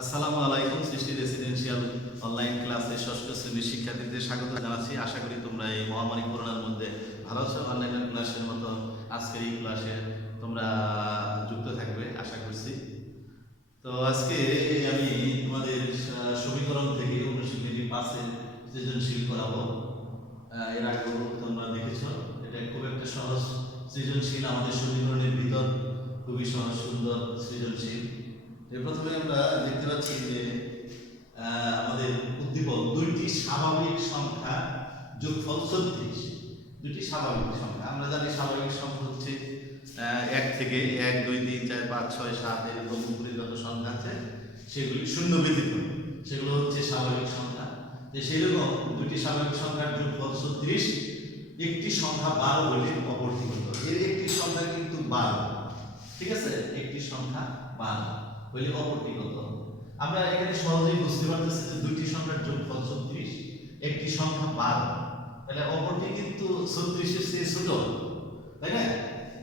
আসসালামু আলাইকুম। সৃষ্টি রেসিডেন্সিয়াল অনলাইন ক্লাসে ষষ্ঠ শ্রেণীর শিক্ষার্থীদের স্বাগত জানাচ্ছি। আশা করি তোমরা এই মহামারী করোনার মধ্যে ভালো আছো। অনলাইন ক্লাসের মতো আজকের এই ক্লাসে তোমরা যুক্ত থাকবে আশা করছি। তো আজকে আমি তোমাদের সমীকরণ থেকে অনুশীলনী 5-এর সৃজনশীল করাবো। এর আগেও তোমরা দেখেছো, এটা খুব একটা সহজ সৃজনশীল, আমাদের সমীকরণের ভিতর খুবই সহজ সুন্দর সৃজনশীল। প্রথমে আমরা দেখতে পাচ্ছি যে আমাদের উদ্দীপক দুইটি স্বাভাবিক সংখ্যা যোগফল 36। দুইটি স্বাভাবিক সংখ্যা, আমরা জানি স্বাভাবিক সংখ্যা হচ্ছে 1 থেকে 1, 2, 3, 4, 5, 6, 7 এরকম উপরে যত সংখ্যা আছে সেগুলি শূন্য ব্যতীত সেগুলো হচ্ছে স্বাভাবিক সংখ্যা। যে সেরকম দুইটি স্বাভাবিক সংখ্যার যোগফল 36। একটি সংখ্যা 12 হলে অপরটি কত? এর একটি সংখ্যা কিন্তু 12, ঠিক আছে? একটি সংখ্যা 12 হইলে অপরটি কত? আমরা এখানে সহজেই বুঝতে পারতেছি যে দুইটি সংখ্যার যোগফল 36, একটি সংখ্যা 12, তাহলে অপরটি কিন্তু 36 এর চেয়ে ছোট, তাই না?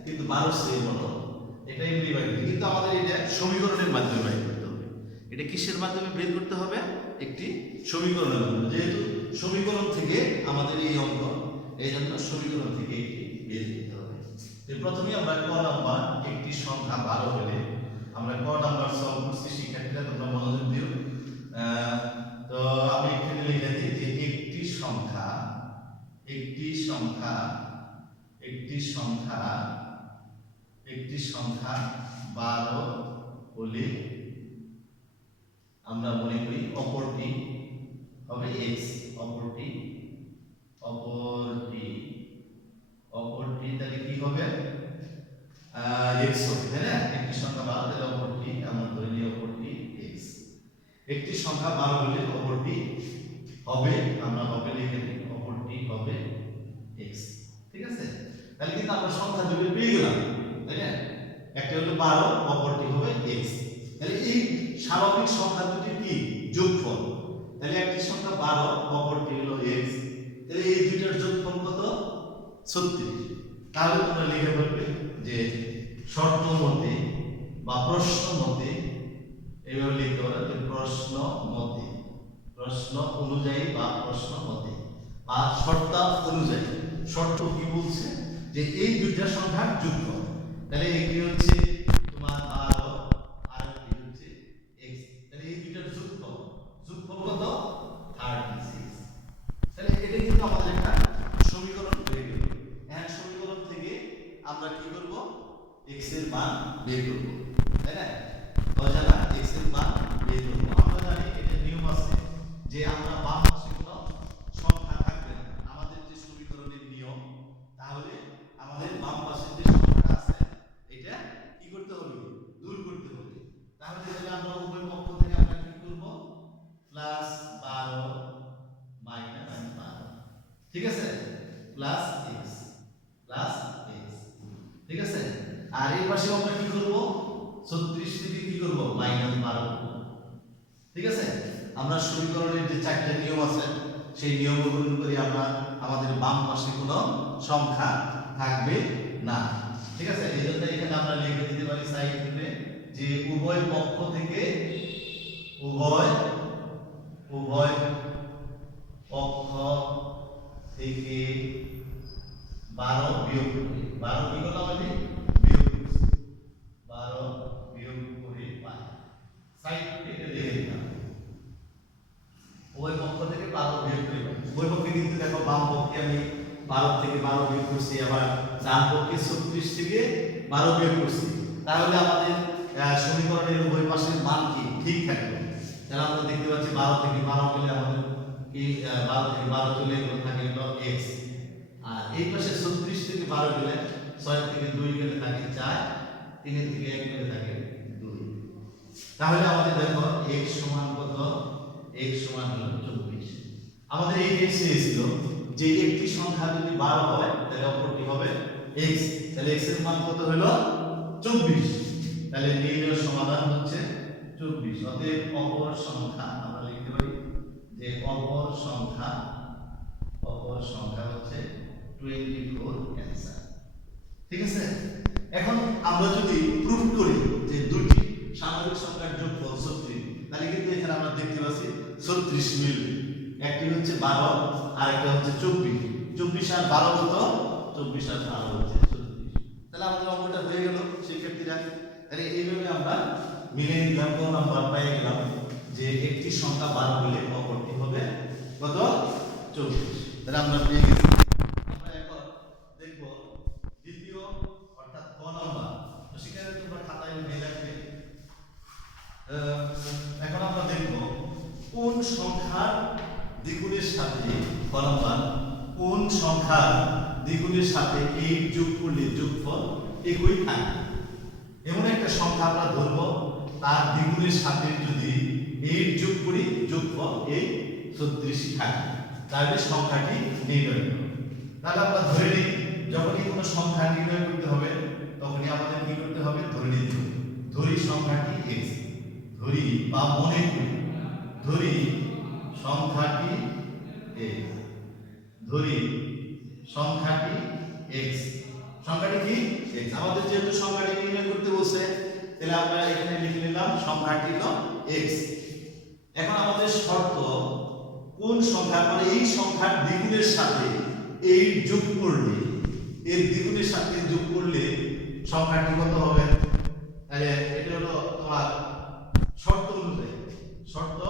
কিন্তু 12 এর চেয়ে বড়। এটা এমনি বের করতে, কিন্তু আমাদের এটা সমীকরণের মাধ্যমে বের করতে হবে। এটা কিসের মাধ্যমে বের করতে হবে? একটি সমীকরণের মাধ্যমে। যেহেতু সমীকরণ থেকে আমাদের এই অঙ্ক, এই জন্য সমীকরণ থেকে একটি বের করতে হবে। তো প্রথমে আমরা ক নাম্বার একটি সংখ্যা 12 হলে আমরা ক নাম্বার সলভ করছি। শিক্ষার্থীরা তোমরা মনোযোগ দিও। তো আমি এখানে লিখে দিই যে একটি সংখ্যা 12 হলে আমরা মনে করি অপরটি হবে x। অপরটি তাহলে কি হবে? x হবে, তাই না? একটি সংখ্যা 12 তাহলে অপরটি আমরা ধরে নিই অপরটি x। একটি সংখ্যা 12 হলে অপরটি হবে, আমরা হবে লিখে নিই অপরটি হবে x, ঠিক আছে? তাহলে কিন্তু আমরা সংখ্যা দুটো পেয়ে গেলাম, তাই না? একটা হলো 12, অপরটি হবে x। তাহলে এই স্বাভাবিক সংখ্যা দুটি কি যোগফল? তাহলে একটি সংখ্যা 12, অপরটি হলো x, তাহলে এই দুইটার যোগফল কত? 36। তাহলে তোমরা লিখে বলবে যে শর্ত মতে বা প্রশ্ন মতে, এইভাবে লিখতে পারো যে প্রশ্ন অনুযায়ী বা প্রশ্ন মতে বা শর্ত অনুযায়ী। শর্ত কি বলছে? যে এই দুইটা সংখ্যার যোগফল। তাহলে একটি হচ্ছে তোমার 12 আর একটি হচ্ছে x, তাহলে এই দুইটার যোগফল কত? 36। তাহলে এটা কিন্তু আমাদের একটা সমীকরণ হয়ে গেল। এই সমীকরণ থেকে আমরা কি করব? x এর মান বের করব, তাই না? অজানা x এর মান বের করব। আমরা জানি এটা নিয়ম আছে যে আমরা বাম পাশে কোনো সংখ্যা থাকবে না, আমাদের যে সমীকরণের নিয়ম। তাহলে আমাদের বাম পাশে যে সংখ্যাটা আছে এটা কি করতে হবে? দূর করতে হবে। তাহলে আমরা উভয় পক্ষ থেকে আমরা কি করব? প্লাস 12 মাইনাস 12, ঠিক আছে? প্লাস x, ঠিক আছে? আর এই পাশে আমরা কি করব? 36 থেকে কি করব? মাইনাস 12 করব, ঠিক আছে? আমরা সমীকরণের যে চারটি নিয়ম আছে সেই নিয়ম অনুসরণ করে আমরা আমাদের বাম পাশে কোনো সংখ্যা থাকবে না, ঠিক আছে? এই জন্য এখানে আমরা লিখে দিতে পারি সাইডে যে উভয় পক্ষ থেকে 12 বিয়োগ করি। 12 কি করলাম আমি? বিয়োগ করছি। 12 বিয়োগ করে পাই। সাইড থেকে লিখে দিলাম উভয় পক্ষ থেকে 12 বিয়োগ করে পাই। উভয় পক্ষে কিন্তু দেখো বাম পক্ষে আমি 12 থেকে 12 বিয়োগ করছি, আবার ডান পক্ষে 36 থেকে 12 বিয়োগ করছি। তাহলে আমাদের সমীকরণের উভয় পাশের মান কি ঠিক থাকবে। তাহলে আমরা দেখতে পাচ্ছি 12 থেকে 12 গেলে আমাদের কি 12 থেকে 12 চলে গেল, থাকে হলো x। আর এই পাশে 36 থেকে 12 গেলে 6 থেকে 2 গেলে থাকে 4, 3 থেকে 1 গেলে থাকে 2। তাহলে আমাদের দেখো x সমান কত? x সমান হলো 24। আমাদের এই x এসেছিল যে একটি সংখ্যা যদি 12 হয় তাহলে অপরটি হবে x, তাহলে x এর মান কত হলো? 24। তাহলে নির্ণয় সমাধান হচ্ছে 24। অতএব অপর সংখ্যা আমরা লিখতে পারি যে অপর সংখ্যা হচ্ছে 24 অ্যানসার, ঠিক আছে? এখন আমরা যদি প্রুফ করি যে দুটি স্বাভাবিক সংখ্যার যোগফল 36, তাহলে আর একটা হচ্ছে 24। 24 আর 12 কত? 24 আর 12 হচ্ছে 36। তাহলে আমাদের অঙ্কটা হয়ে গেল শিক্ষার্থীরা। তাহলে এইভাবে আমরা মিলে নিলাম, কোন নাম্বার পেয়ে গেলাম যে একটি সংখ্যা 12 হলে অপরটি হবে কত? 24। তাহলে আমরা পেয়ে গেছি। আমরা এখন দেখব দ্বিতীয় অর্থাৎ ক নাম্বার। তো সেখানে তোমরা খাতায় লিখে রাখবে। এখন আমরা দেখব কোন সংখ্যার দ্বিগুণের সাথে ক নাম্বার, কোন সংখ্যার দ্বিগুণের সাথে 8 যোগ করলে যোগফল একই থাকে। এমন একটা সংখ্যা আমরা ধরব, তার দ্বিগুণের সাথে যদি 8 যোগ করি যোগফল এই 36 থাকে, তাহলে সংখ্যাটি নির্ণয় করব। তাহলে আমরা ধরে নিই যখনই কোনো সংখ্যা নির্ণয় করতে হবে তখনই আমাদের কি করতে হবে? ধরে নিতে হবে। ধরি সংখ্যাটি x, ধরি বা মনে করি ধরি সংখ্যাটি x, ধরি সংখ্যাটি x, সংখ্যাটি কি? x। আমাদের যেহেতু সংখ্যাটি নির্ণয় করতে বলছে তাহলে আমরা এখানে লিখে নিলাম সংখ্যাটি হলো x। এখন আমাদের শর্ত কোন সংখ্যা, মানে এই সংখ্যার দ্বিগুণের সাথে 8 যোগ করলে, এর দ্বিগুণের সাথে যোগ করলে সংখ্যাটি কত হবে? তাহলে এটা হলো তোমার শর্ত অনুযায়ী, শর্ত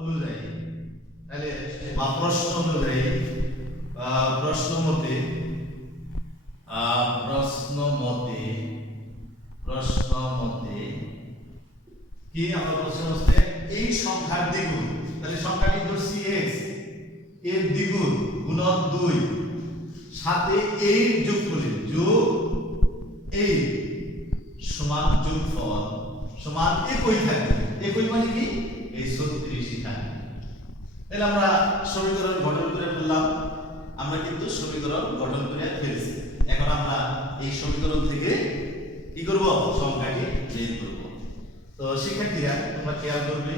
অনুযায়ী তাহলে বা প্রশ্ন অনুযায়ী, প্রশ্ন মতে কি আমরা প্রশ্ন হচ্ছে এই সংখ্যার দ্বিগুণ, তাহলে সংখ্যাটি ধরছি x, এর দ্বিগুণ গুণন 2 সাথে 8 যোগ করলে যোগ 8 সমান যোগফল সমান একই থাকে। একই মানে কি? এই 36 থাকে। তাহলে আমরা সমীকরণ গঠন করে ফেললাম। আমরা কিন্তু সমীকরণ গঠন করে ফেলেছি। এখন আমরা এই সমীকরণ থেকে কি করব? সংখ্যাটি বের করব। তো শিক্ষার্থীরা তোমরা খেয়াল করবে,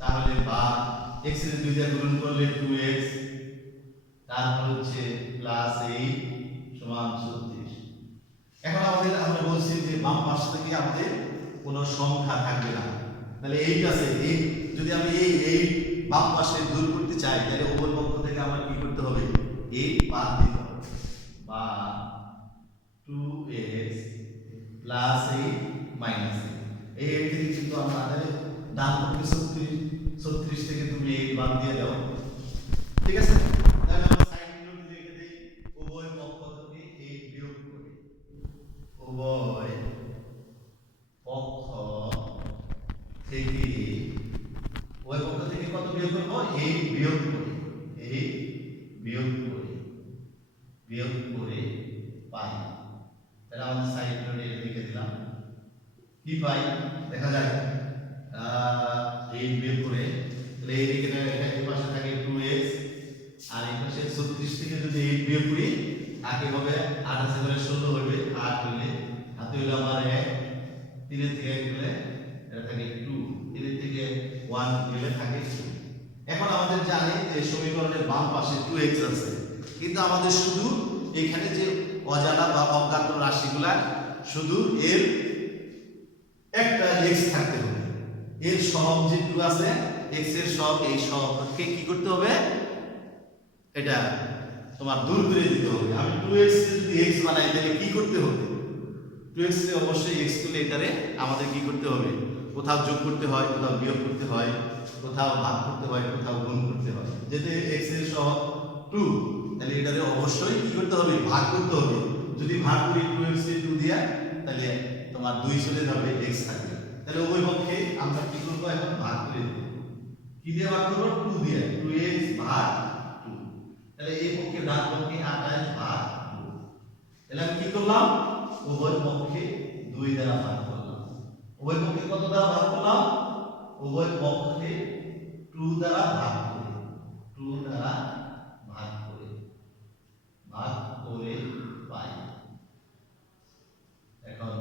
তাহলে বা x এর 2 দিয়ে গুণ করলে 2x, তারপর হচ্ছে প্লাস 8 সমান 36। এখন আমরা বলছি যে বাম পাশ থেকে আমাদের কোনো সংখ্যা থাকবে না। তাহলে 8 আছে, এই যদি আমি এই বাম পাশে দূর করতে চাই তাহলে উভয় পক্ষ থেকে আমার কি করতে হবে? 8 বাদ দিতে হবে, বা 2x প্লাস 8 মাইনাস 8। এই 8 থেকে কিন্তু আমরা তাহলে ডান পক্ষে 36 থেকে তুমি 8 বাদ দিয়ে দাও, ঠিক আছে? তাহলে আমরা সাইন বিয়োগ লিখে দেই, উভয় পক্ষ থেকে 8 বিয়োগ করি, উভয় পক্ষ থেকে কত বিয়োগ করব? 8 বিয়োগ করি, 8 বিয়োগ করে পাই। তাহলে আমাদের সাইড নোটে লিখে দিলাম, কি পাই দেখা যায় 8 বিয়োগ করে, তাহলে এই দিকে এই পাশে থাকে 2x, আর এই পাশে 36 থেকে যদি 8 বিয়োগ করি আগে হবে 8 আছে করে 16 হবে, 8 হইলে হাতে হইলো আমার 1, 3 এর থেকে 1 গেলে এটা থাকে 2, 3 এর থেকে 1 গেলে থাকে 2। এখন আমাদের জানি যে সমীকরণের বাম পাশে 2x আছে, কিন্তু আমাদের শুধু এখানে যে অজানা বা অজ্ঞাত রাশিগুলা শুধু এর একটা x থাকতে হবে। এর সহগ যে 2 আছে, x এর সহগ, এই সহগকে কি করতে হবে? এটা তোমার দূর করে দিতে হবে। আমি 2x কে যদি x বানাই তাহলে কি করতে হবে? 2x কে অবশ্যই x তুলে এটারে আমাদের কি করতে হবে? কোথাও যোগ করতে হয়, কোথাও বিয়োগ করতে হয়, কোথাও ভাগ করতে হয়, কোথাও গুণ করতে হয়। যেতে x এর সহগ 2, তাহলে এটারে অবশ্যই কি করতে হবে? ভাগ করতে হবে। যদি ভাগ করি 2x কে 2 দিয়া, তাহলে তোমার 2 চলে যাবে, x থাকবে। তাহলে উভয় পক্ষে আমরা কি করব? এখন ভাগ করে দেব। কি দিয়ে ভাগ করব? 2 দিয়ে, 2x ভাগ 2। তাহলে এই পক্ষে ডান পক্ষে 28 ভাগ 2। তাহলে আমি কি করলাম? উভয় পক্ষে 2 দ্বারা ভাগ করলাম। উভয় পক্ষে কত দ্বারা ভাগ করলাম? উভয় পক্ষে 2 দ্বারা ভাগ করে, 2 দ্বারা ভাগ করে পাই। এখন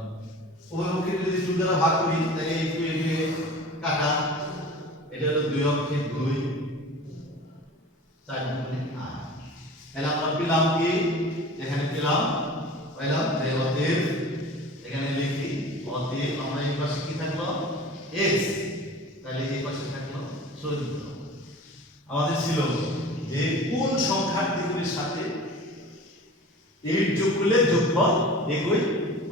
উভয় পক্ষে যদি 2 দ্বারা ভাগ করি তাহলে এই 2 এ কাটা, এটা হলো 2 অক্ষে 2, 4 গুণে 8। তাহলে আমরা পেলাম কি? এখানে পেলাম যে অতএব, এখানে লিখি অতএব আমরা এই পাশে কি থাকলো? x, তাহলে এই পাশে থাকলো 14। আমাদের ছিল যে কোন সংখ্যার দ্বিগুণের সাথে 8 যোগ করলে যোগফল একই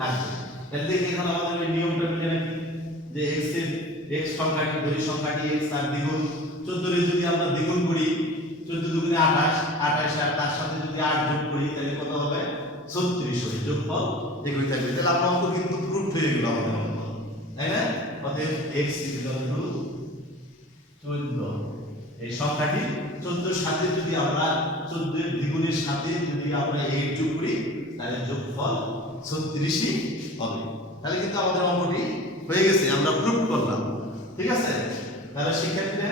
আসবে। তাহলে দেখি এখানে আমাদের ওই নিয়মটা মিলে নাকি যে x এর x সংখ্যাটি ধরি সংখ্যাটি x আর দ্বিগুণ 14 এর যদি আমরা দ্বিগুণ করি 14 দুগুণে 28 28 আর তার সাথে যদি 8 যোগ করি তাহলে কত হবে 36 হবে যোগফল একই থাকবে। তাহলে আমরা অঙ্ক কিন্তু প্রুফ হয়ে গেল আমাদের অঙ্ক, তাই না? অতএব x 14 এই সংখ্যাটি 14 এর সাথে যদি আমরা 14 এর দ্বিগুণের সাথে যদি আমরা 8 যোগ করি তাহলে যোগফল 36ই হবে। তাহলে কিন্তু আমাদের অঙ্কটি হয়ে গেছে, আমরা প্রুফ করলাম। ঠিক আছে? তাহলে শিক্ষার্থীরা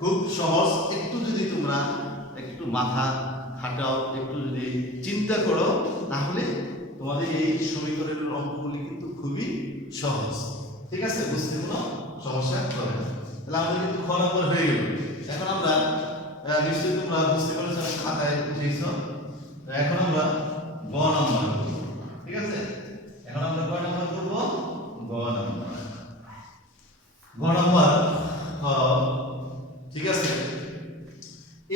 খুব সহজ, একটু যদি তোমরা একটু মাথা খাটাও, একটু যদি চিন্তা করো তাহলে তোমাদের এই সমীকরণের অঙ্কগুলি কিন্তু খুবই সহজ। ঠিক আছে? বুঝতে কোনো সমস্যা হবে না। তাহলে আমাদের কিন্তু খ নম্বর হয়ে গেল। এখন আমরা নিশ্চয়ই তোমরা বুঝতে পারছো, খাতায় উঠেছ। এখন আমরা গ নম্বর, ঠিক আছে? এখন আমরা গ নম্বর করব। গ নম্বর ঠিক আছে,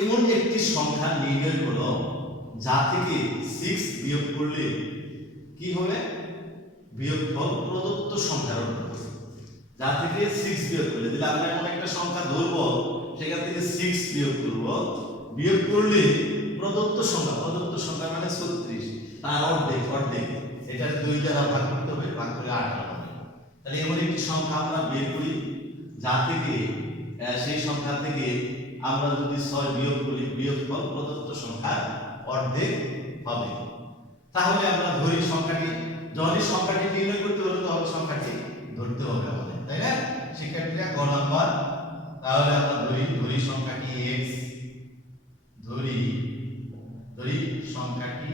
এমন একটি সংখ্যা নির্ণয় করো যা থেকে 6 বিয়োগ করলে কি হবে? বিয়োগফল প্রদত্ত সংখ্যার উপর। যা থেকে 6 বিয়োগ করলে, তাহলে আমরা এমন একটা সংখ্যা ধরব সেখান থেকে 6 বিয়োগ করব, বিয়োগ করলে প্রদত্ত সংখ্যা মানে 36 তার অর্ধেক এটা 2 দ্বারা ভাগ করতে হবে, ভাগ করে 8 হবে। তাহলে এমন একটি সংখ্যা আমরা বের করি যা থেকে সেই সংখ্যা থেকে আমরা যদি 6 বিয়োগ করি বিয়োগফল প্রদত্ত সংখ্যার অর্ধেক হবে। তাহলে আমরা ধরি সংখ্যাটি, যখনই সংখ্যাটি নির্ণয় করতে হবে তখন সংখ্যাটি ধরতে হবে আমাদের, তাই না শিক্ষার্থীরা? গ নাম্বার, তাহলে আমরা ধরি সংখ্যাটি x, ধরি সংখ্যাটি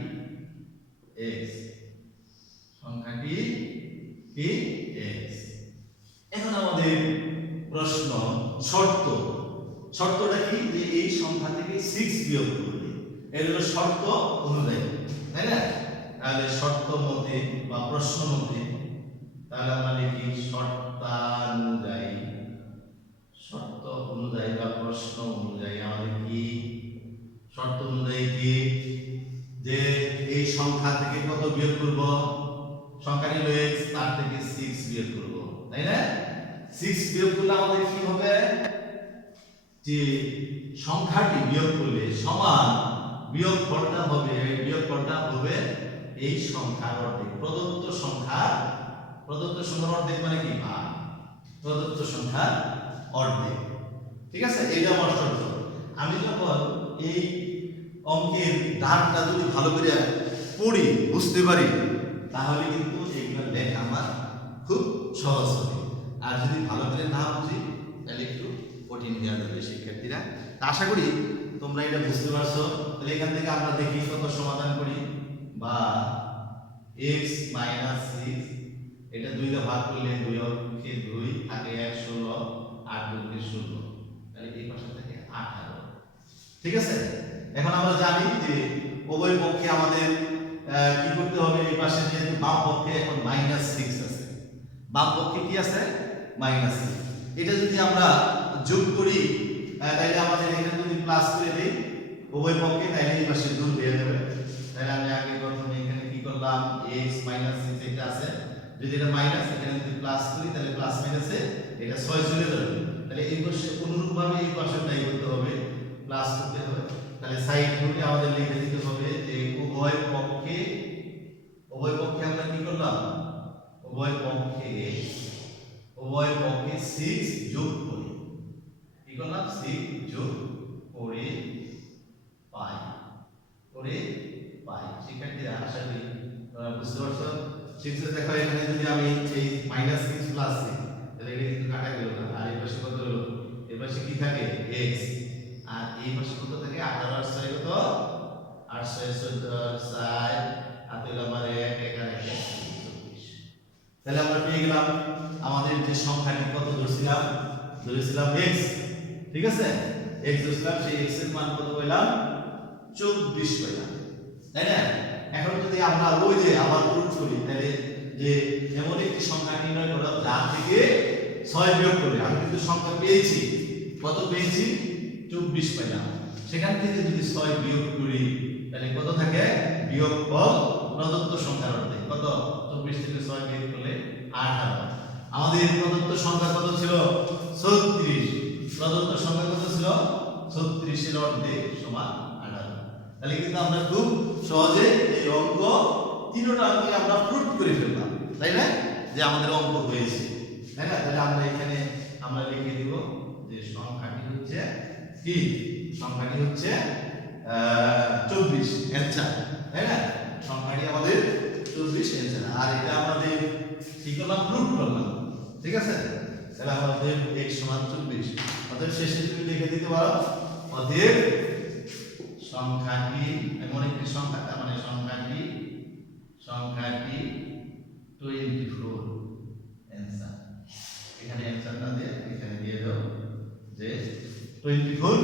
x, সংখ্যাটি কি x। এখন আমাদের প্রশ্ন, শর্তটা কি? যে এই সংখ্যা থেকে 6 বিয়োগ করবে, এর হলো শর্ত অনুযায়ী, তাই না? তাহলে শর্ত মতে বা প্রশ্ন মতে, তাহলে আমরা লিখি শর্তানুযায়ী, শর্ত অনুযায়ী বা প্রশ্ন অনুযায়ী আমাদের কি? শর্ত অনুযায়ী কি? যে এই সংখ্যা থেকে কত বিয়োগ করব? সংখ্যাটি হলো x, তার থেকে 6 বিয়োগ করব, তাই না? 6 বিয়োগ করলে আমাদের কি হবে? যে সংখ্যাটি বিয়োগ করলে সমান বিয়োগফলটা হবে এই সংখ্যার অর্ধেক। প্রদত্ত সংখ্যার অর্ধেক মানে কি? ভাগ। প্রদত্ত সংখ্যার অর্ধেক, ঠিক আছে? এইটা আমার শর্ত। আমি যখন এই অঙ্কের দাগটা যদি ভালো করে পড়ি, বুঝতে পারি, তাহলে কিন্তু এইগুলো লেখা আমার খুব সহজ হবে। আর যদি ভালো করে না বুঝি তাহলে একটু কঠিন হয়ে যাবে শিক্ষার্থীরা। আশা করি তোমরা এটা বুঝতে পারছো। তাহলে এখান থেকে আমরা দেখি কত সমাধান করি। বা x - 6 এটা 2 দিয়ে ভাগ করলে 2 কে 2 থাকে 1 16, 8 × 2 = 16, তাহলে এই পাশে থেকে 18। ঠিক আছে? এখন আমরা জানি যে উভয় পক্ষে আমাদের কি করতে হবে? এই পাশে যেহেতু বাম পক্ষে এখন -6 আছে, বাম পক্ষে কি আছে? -6। এটা যদি আমরা যোগ করি তাহলে আমাদের এখানে যদি প্লাস করে দেই উভয় পক্ষে, তাহলে এই পাশে দূর হয়ে যাবে। তাহলে আমি আগে প্রথমে এখানে কি করলাম? x - 6 এটা আছে, যদি এটা মাইনাস এখানে যদি প্লাস করি তাহলে প্লাস মাইনাসে এটা 6 চলে যাবে। তাহলে এই পাশে অনুরূপভাবে এই পাশেটাই করতে হবে, প্লাস করতে হবে। তাহলে সাইড রুটে আমাদের লিখে দিতে হবে যে উভয় পক্ষে আমরা কি করলাম? উভয় পক্ষে 6 যোগ করি, কি করলাম? 6 যোগ করে পাই। শিক্ষার্থীরা আশা করি বুঝতে পারছো। 6 এ দেখো এখানে যদি আমি এই -6 প্লাস 6, তাহলে এটা কিন্তু কাটা গেল না। আর এই পাশে কত হলো? এই পাশে কি থাকে? x। আর এই পাশে কত থাকে? 18 আর 6 কত? 8 6 14 4 আর তাহলে আমার 1 11 24। তাহলে আমরা পেয়ে গেলাম আমাদের যে সংখ্যাটি কত ধরেছিলাম x, ঠিক আছে? x ধরেছিলাম, সেই x এর মান কত পেলাম? 24 পেলাম, তাই না? এখন যদি আমরা ওই যে আবার প্রুফ করি, তাহলে যে এমন একটি সংখ্যা নির্ণয় করো যা থেকে 6 বিয়োগ করে, আমি কিন্তু সংখ্যা পেয়েছি, কত পেয়েছি? 24 পেলাম। সেখান থেকে যদি 6 বিয়োগ করি তাহলে কত থাকে? বিয়োগফল প্রদত্ত সংখ্যার অর্ধেক। কত? 24 থেকে 6 বিয়োগ করলে 18। আমাদের প্রদত্ত সংখ্যা কত ছিল? 36। প্রদত্ত সংখ্যা কত ছিল? 36 এর অর্ধেক সমান 18। তাহলে কিন্তু আমরা খুব সহজে এই অঙ্ক তিনটা অঙ্কে আমরা প্রুফ করে ফেললাম, তাই না? যে আমাদের অঙ্ক হয়েছে, তাই না? তাহলে আমরা এখানে আমরা লিখে দিব যে সংখ্যাটি হচ্ছে কি? সংখ্যাটি হচ্ছে 24 অ্যানসার, তাই না? সংখ্যাটি আমাদের 24 অ্যানসার। আর এটা আমাদের কি করলাম? প্রুফ করলাম, ঠিক আছে? তাহলে আমাদের x সমান 24। অতএব শেষে তুমি লিখে দিতে পারো অতএব সংখ্যাটি, এমন একটি সংখ্যা, তার মানে সংখ্যাটি 24 অ্যানসার। এখানে অ্যানসার না দিয়ে এখানে দিয়ে দাও যে 24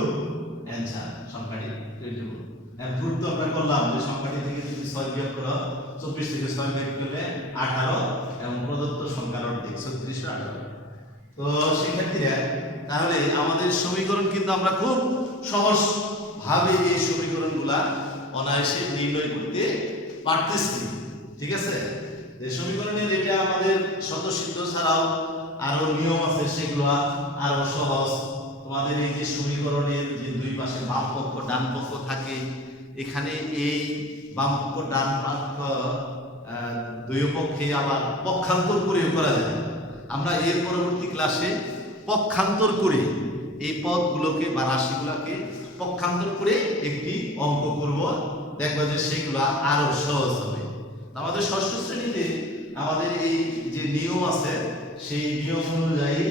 অ্যানসার, সংখ্যাটি 24। এন্ড প্রুফ তো আমরা করলাম যে সংখ্যাটি থেকে যদি 6 বিয়োগ করো, 24 থেকে 6 বিয়োগ করলে 18 এবং প্রদত্ত সংখ্যার অর্ধেক 36 ও 18। তো সেক্ষেত্রে তাহলে আমাদের সমীকরণ কিন্তু আমরা খুব সহজ ভাবে এই সমীকরণগুলা অনায়াসে নির্ণয় করতে পারতেছি, ঠিক আছে? এই সমীকরণের এটা আমাদের স্বতঃসিদ্ধ ছাড়াও আরো নিয়ম আছে, সেগুলো আরো সহজ। তোমাদের এই যে সমীকরণের যে দুই পাশে বাম পক্ষ ডান পক্ষ থাকে, এখানে এই বাম পক্ষ ডান পক্ষ দুই পক্ষে আবার পক্ষান্তর করেও করা যায়। আমরা এর পরবর্তী ক্লাসে পক্ষান্তর করে এই পদগুলোকে বা রাশিগুলোকে পক্ষান্তর করে একটি অঙ্ক করব, দেখবা যে সেগুলো আরো সহজ হবে। আমাদের ষষ্ঠ শ্রেণীতে আমাদের এই যে নিয়ম আছে সেই নিয়ম অনুযায়ী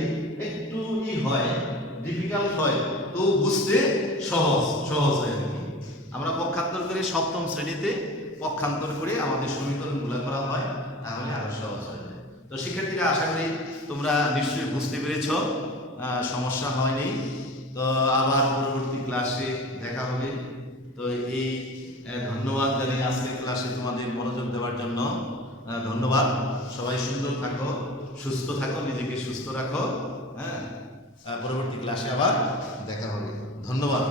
একটু হয়, ডিফিকাল্ট হয়, তো বুঝতে সহজ হয়। আমরা পক্ষান্তর করে সপ্তম শ্রেণীতে পক্ষান্তর করে আমাদের সমীকরণগুলো করা হয়, তাহলে আরো সহজ হয়। তো শিক্ষার্থীরা আশা করি তোমরা নিশ্চয়ই বুঝতে পেরেছো, সমস্যা হয়নি। তো আবার পরবর্তী ক্লাসে দেখা হবে। তো এই ধন্যবাদ জানাই আজকের ক্লাসে তোমাদের মনোযোগ দেওয়ার জন্য। ধন্যবাদ। সবাই সুন্দর থাকো, সুস্থ থাকো, নিজেকে সুস্থ রাখো। হ্যাঁ, পরবর্তী ক্লাসে আবার দেখা হবে। ধন্যবাদ।